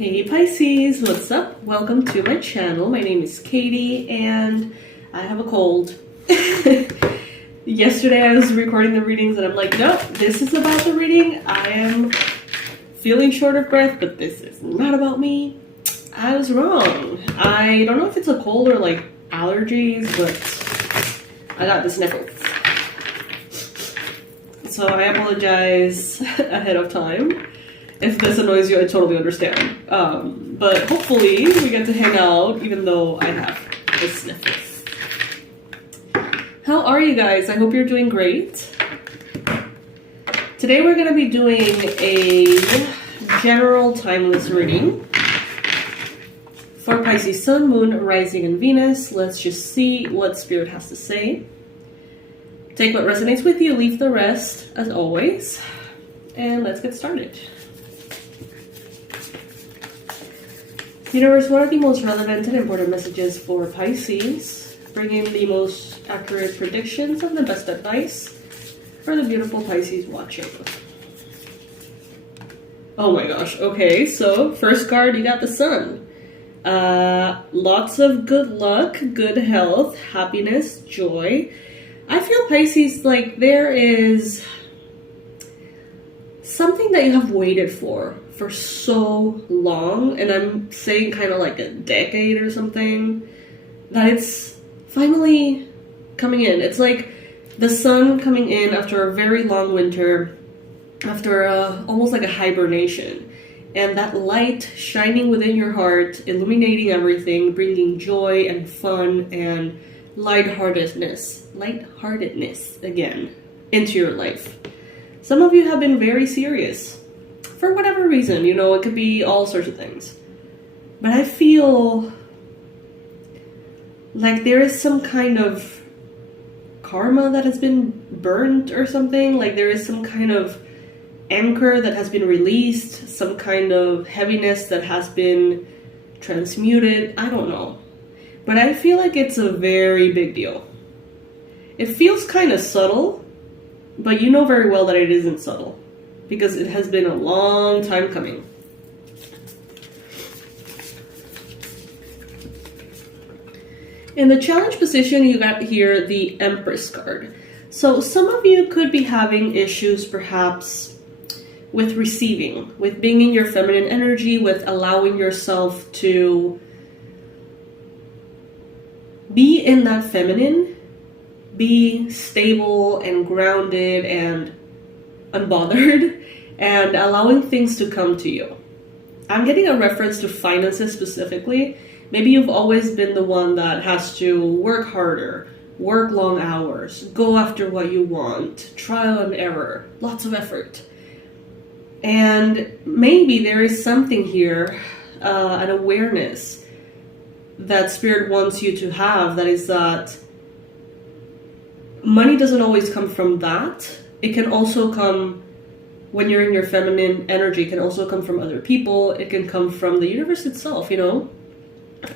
Hey Pisces, what's up? Welcome to my channel. My name is Katie and I have a cold. Yesterday I was recording the readings and I'm like, no, this is about the reading. I am feeling short of breath, but this is not about me. I was wrong. I don't know if it's a cold or like allergies, but I got the sniffles. So I apologize ahead of time. If this annoys you, I totally understand. But hopefully we get to hang out even though I have the sniffles. How are you guys? I hope you're doing great. Today we're going to be doing a general timeless reading for Pisces Sun, Moon, Rising, and Venus. Let's just see what Spirit has to say. Take what resonates with you, leave the rest as always. And let's get started. Universe, what are the most relevant and important messages for Pisces? Bring in the most accurate predictions and the best advice for the beautiful Pisces watching. Oh my gosh. Okay, so first card, you got the Sun. Lots of good luck, good health, happiness, joy. I feel Pisces, like there is something that you have waited for so long, and I'm saying kind of like a decade or something, that it's finally coming in. It's like the sun coming in after a very long winter, after almost like a hibernation, and that light shining within your heart, illuminating everything, bringing joy and fun and lightheartedness again into your life. Some of you have been very serious for whatever reason, you know, it could be all sorts of things. But I feel like there is some kind of karma that has been burnt or something. Like there is some kind of anchor that has been released, some kind of heaviness that has been transmuted. I don't know. But I feel like it's a very big deal. It feels kind of subtle, but you know very well that it isn't subtle, because it has been a long time coming. In the challenge position, you got here the Empress card. So some of you could be having issues perhaps with receiving, with being in your feminine energy, with allowing yourself to be in that feminine, be stable and grounded and unbothered, and allowing things to come to you. I'm getting a reference to finances specifically. Maybe you've always been the one that has to work harder, work long hours, go after what you want, trial and error, lots of effort. And maybe there is something here, an awareness that Spirit wants you to have, that is that money doesn't always come from that. It can also come when you're in your feminine energy. It can also come from other people. It can come from the universe itself, you know.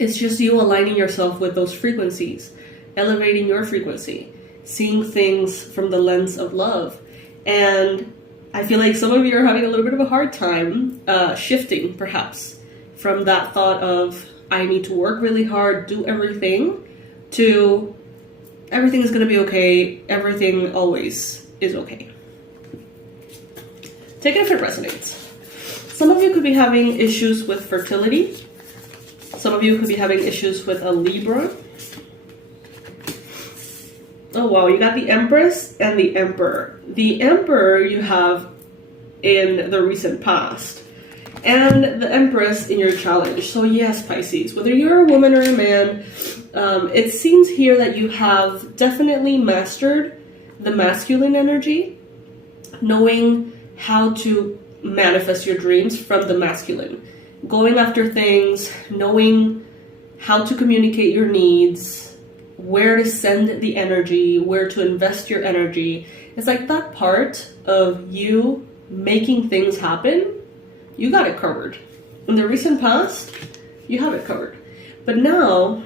It's just you aligning yourself with those frequencies, elevating your frequency, seeing things from the lens of love. And I feel like some of you are having a little bit of a hard time shifting, perhaps, from that thought of, I need to work really hard, do everything, to everything is going to be okay, everything always is okay. Take it if it resonates. Some of you could be having issues with fertility. Some of you could be having issues with a Libra. Oh wow, you got the Empress and the Emperor. The Emperor you have in the recent past, and the Empress in your challenge. So yes, Pisces, whether you're a woman or a man, it seems here that you have definitely mastered the masculine energy, knowing how to manifest your dreams from the masculine, going after things, knowing how to communicate your needs, where to send the energy, where to invest your energy. It's like that part of you making things happen, you got it covered. In the recent past, you have it covered. But now,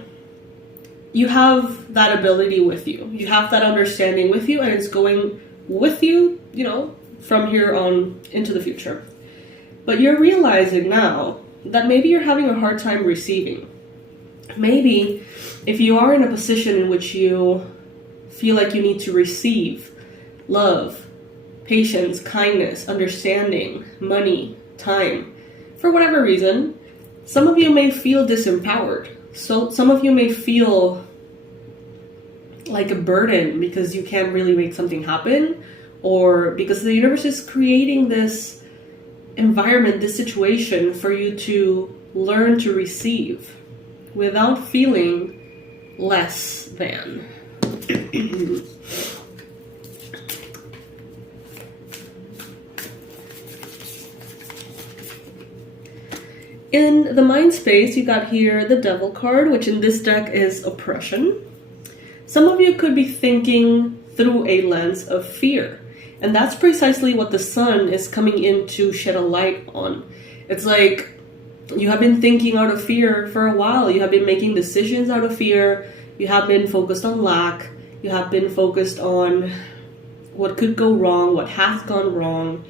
you have that ability with you. You have that understanding with you, and it's going with you, you know, from here on into the future. But you're realizing now that maybe you're having a hard time receiving. Maybe if you are in a position in which you feel like you need to receive love, patience, kindness, understanding, money, time, for whatever reason, some of you may feel disempowered. So some of you may feel like a burden because you can't really make something happen, or because the universe is creating this environment, this situation for you to learn to receive without feeling less than. In the mind space, you got here the Devil card, which in this deck is oppression. Some of you could be thinking through a lens of fear. And that's precisely what the sun is coming in to shed a light on. It's like you have been thinking out of fear for a while. You have been making decisions out of fear. You have been focused on lack. You have been focused on what could go wrong, what has gone wrong.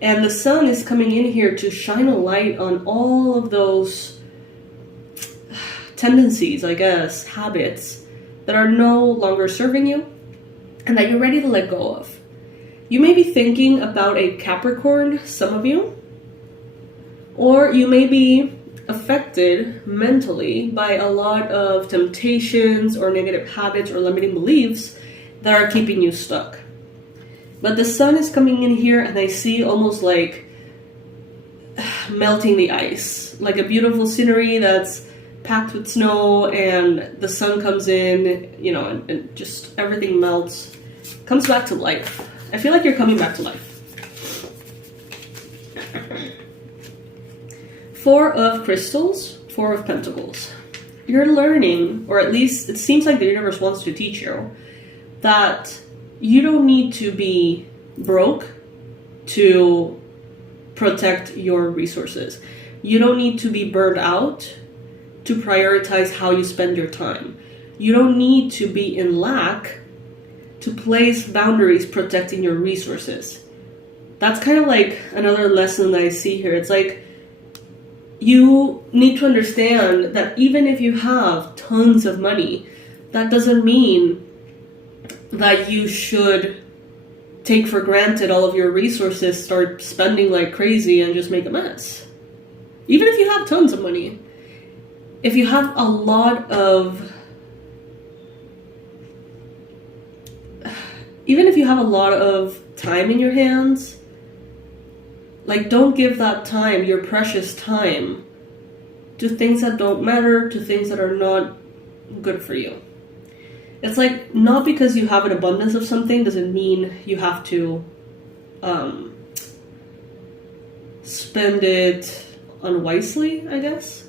And the sun is coming in here to shine a light on all of those tendencies, I guess, habits that are no longer serving you and that you're ready to let go of. You may be thinking about a Capricorn, some of you, or you may be affected mentally by a lot of temptations or negative habits or limiting beliefs that are keeping you stuck. But the sun is coming in here and I see almost like melting the ice, like a beautiful scenery that's packed with snow, and the sun comes in, you know, and just everything melts, comes back to life. I feel like you're coming back to life. Four of Crystals, Four of Pentacles. You're learning, or at least it seems like the universe wants to teach you, that you don't need to be broke to protect your resources. You don't need to be burned out to prioritize how you spend your time. You don't need to be in lack to place boundaries protecting your resources. That's kind of like another lesson that I see here. It's like you need to understand that even if you have tons of money, that doesn't mean that you should take for granted all of your resources, start spending like crazy, and just make a mess. Even if you have tons of money, if you have a lot of time in your hands, like, don't give that time, your precious time, to things that don't matter, to things that are not good for you. It's like, not because you have an abundance of something doesn't mean you have to spend it unwisely, I guess.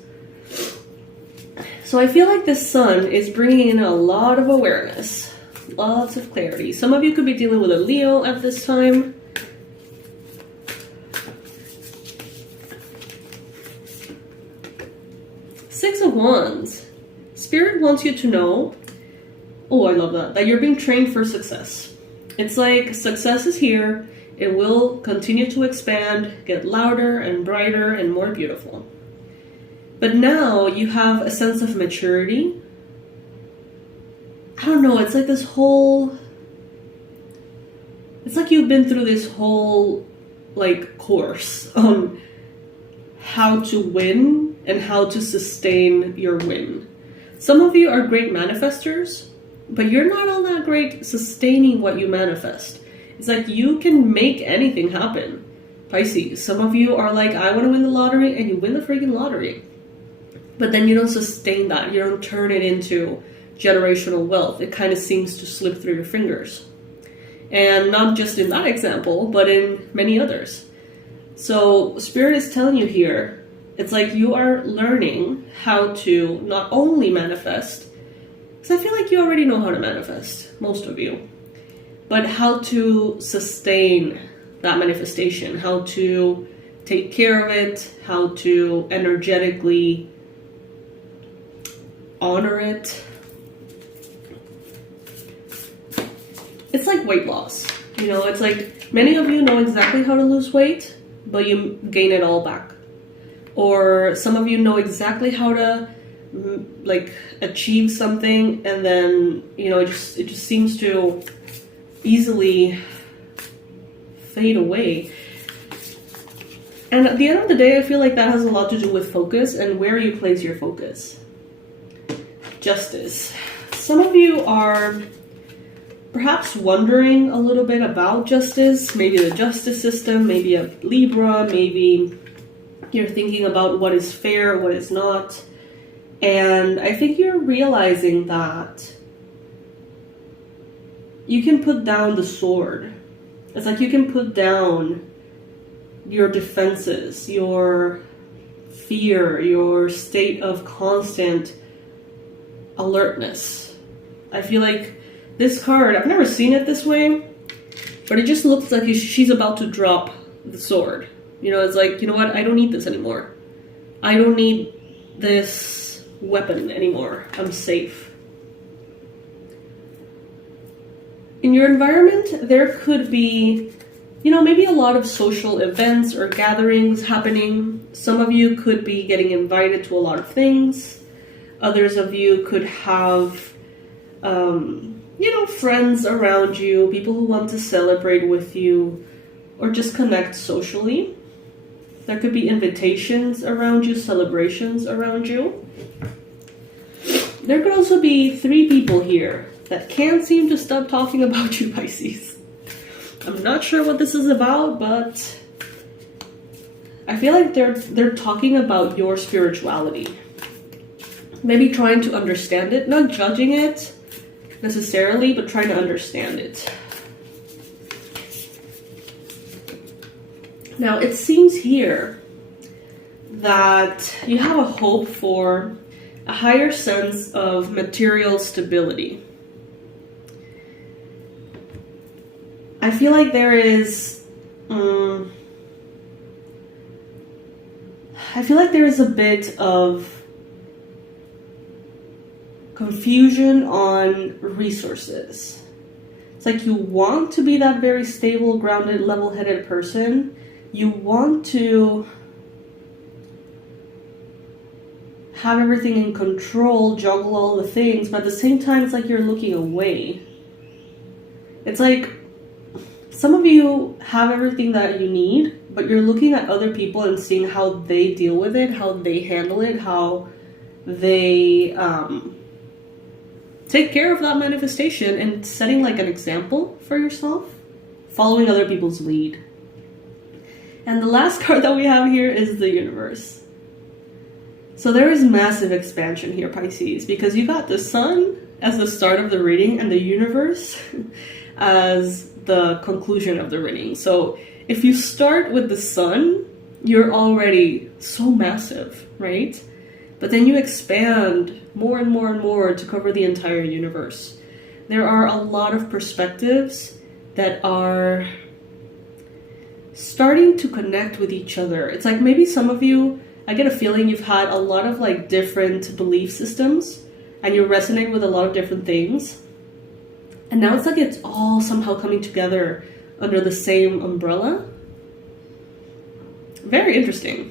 So I feel like the sun is bringing in a lot of awareness, lots of clarity. Some of you could be dealing with a Leo at this time. Six of Wands. Spirit wants you to know, oh, I love that you're being trained for success. It's like success is here. It will continue to expand, get louder and brighter and more beautiful. But now you have a sense of maturity. I don't know, it's like this whole... It's like you've been through this whole, like, course on how to win and how to sustain your win. Some of you are great manifestors, but you're not all that great sustaining what you manifest. It's like you can make anything happen. Pisces, some of you are like, I want to win the lottery, and you win the freaking lottery. But then you don't sustain that. You don't turn it into generational wealth. It kind of seems to slip through your fingers. And not just in that example, but in many others. So Spirit is telling you here, it's like you are learning how to not only manifest, because I feel like you already know how to manifest, most of you, but how to sustain that manifestation, how to take care of it, how to energetically honor it. It's like weight loss. You know, it's like many of you know exactly how to lose weight, but you gain it all back. Or some of you know exactly how to like achieve something, and then it just seems to easily fade away. And at the end of the day, I feel like that has a lot to do with focus and where you place your focus. Justice. Some of you are perhaps wondering a little bit about justice, maybe the justice system, maybe a Libra, maybe you're thinking about what is fair, what is not. And I think you're realizing that you can put down the sword. It's like you can put down your defenses, your fear, your state of constant alertness. I feel like this card, I've never seen it this way, but it just looks like she's about to drop the sword. It's like, you know what? I don't need this anymore. I don't need this weapon anymore. I'm safe. In your environment, there could be, maybe a lot of social events or gatherings happening. Some of you could be getting invited to a lot of things. Others of you could have, friends around you, people who want to celebrate with you or just connect socially. There could be invitations around you, celebrations around you. There could also be 3 people here that can't seem to stop talking about you, Pisces. I'm not sure what this is about, but I feel like they're talking about your spirituality. Maybe trying to understand it, not judging it necessarily, but trying to understand it. Now, it seems here that you have a hope for a higher sense of material stability. I feel like there is a bit of confusion on resources. It's like you want to be that very stable, grounded, level-headed person. You want to have everything in control, juggle all the things, but at the same time, it's like you're looking away. It's like some of you have everything that you need, but you're looking at other people and seeing how they deal with it, how they handle it, how they take care of that manifestation, and setting like an example for yourself, following other people's lead. And the last card that we have here is the universe. So there is massive expansion here, Pisces, because you got the sun as the start of the reading and the universe as the conclusion of the reading. So if you start with the sun, you're already so massive, right? But then you expand more and more and more to cover the entire universe. There are a lot of perspectives that are starting to connect with each other. It's like maybe some of you, I get a feeling you've had a lot of like different belief systems and you resonate with a lot of different things. And now it's like it's all somehow coming together under the same umbrella. Very interesting.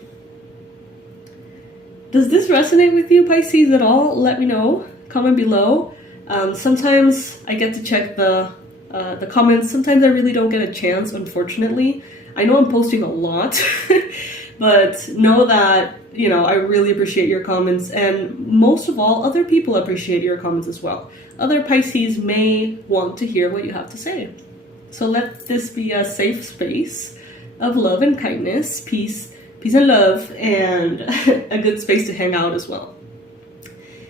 Does this resonate with you, Pisces, at all? Let me know. Comment below. Sometimes I get to check the comments. Sometimes I really don't get a chance, unfortunately. I know I'm posting a lot, but know that, I really appreciate your comments. And most of all, other people appreciate your comments as well. Other Pisces may want to hear what you have to say. So let this be a safe space of love and kindness, peace and love, and a good space to hang out as well.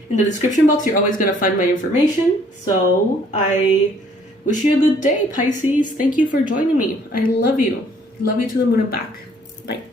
In the description box, you're always going to find my information. So I wish you a good day, Pisces. Thank you for joining me. I love you. Love you to the moon and back. Bye.